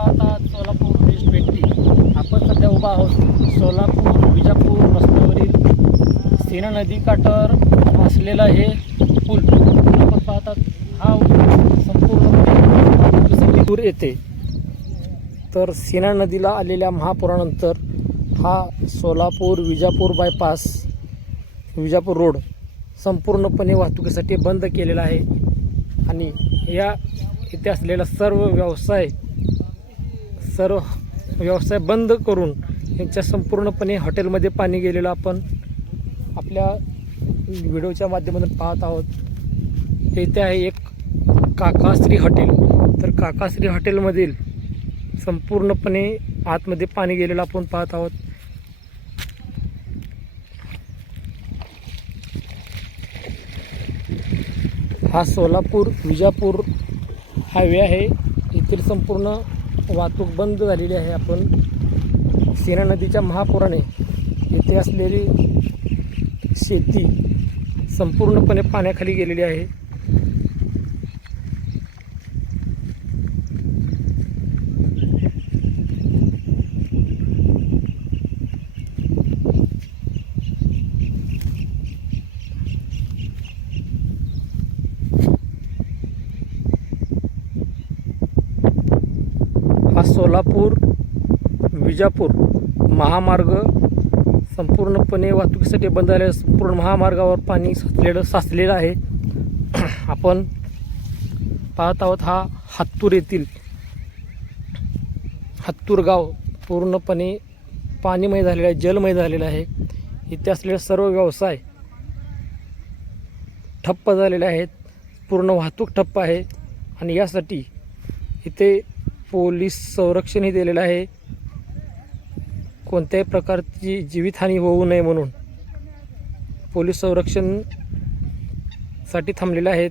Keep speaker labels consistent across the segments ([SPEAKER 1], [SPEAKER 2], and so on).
[SPEAKER 1] पाहतात सोलापूर वीस ट्वेंटी आपण सध्या उभा आहोत सोलापूर विजापूर रस्त्यावरील सीना नदी काठावर असलेला हे पूल. आपण पाहतात हा संपूर्णपणे दूर येते. तर सीना नदीला आलेल्या महापुरानंतर हा सोलापूर विजापूर बायपास विजापूर रोड संपूर्णपणे वाहतुकीसाठी बंद केलेला आहे. आणि या इथे असलेला सर्व व्यवसाय सर्व व्यवसाय बंद करून यांच्या संपूर्णपणे हॉटेलमध्ये पाणी गेलेलं आपण आपल्या व्हिडिओच्या माध्यमातून पाहत आहोत. येथे आहे एक काकाश्री हॉटेल. तर काकाश्री हॉटेलमधील संपूर्णपणे आतमध्ये पाणी गेलेलं आपण पाहत आहोत. हा सोलापूर विजापूर हायवे आहे. येथील संपूर्ण वाहतूक बंद झालेली आहे. आपण सीना नदीच्या महापुराने येथे असलेली शेती संपूर्णपणे पाण्याखाली गेलेली आहे हा सोलापूर विजापूर महामार्ग संपूर्णपणे वाहतुकीसाठी बंद झालेला संपूर्ण महामार्गावर पाणी साचलेलं साचलेलं आहे. आपण पाहत आहोत हा हातूर येथील हातूर गाव. पूर्णपणे पाणीमय झालेलं आहे जलमय झालेलं आहे. इथे असलेले सर्व व्यवसाय ठप्प झालेले आहेत. पूर्ण वाहतूक ठप्प आहे. आणि यासाठी इथे पोलीस संरक्षणही दिलेलं आहे. कोणत्याही प्रकारची जीवितहानी होऊ नये म्हणून. पोलीस संरक्षणसाठी थांबलेले आहेत.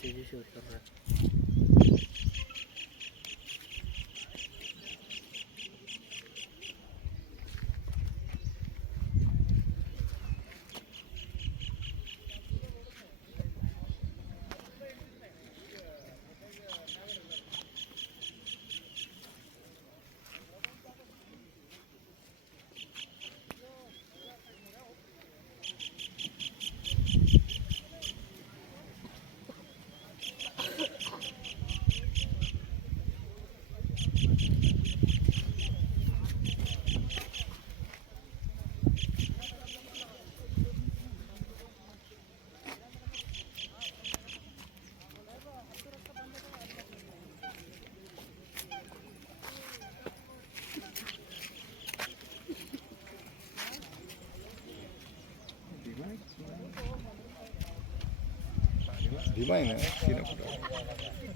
[SPEAKER 1] तेजी
[SPEAKER 2] भीमा आहे ना तिनं कुठं?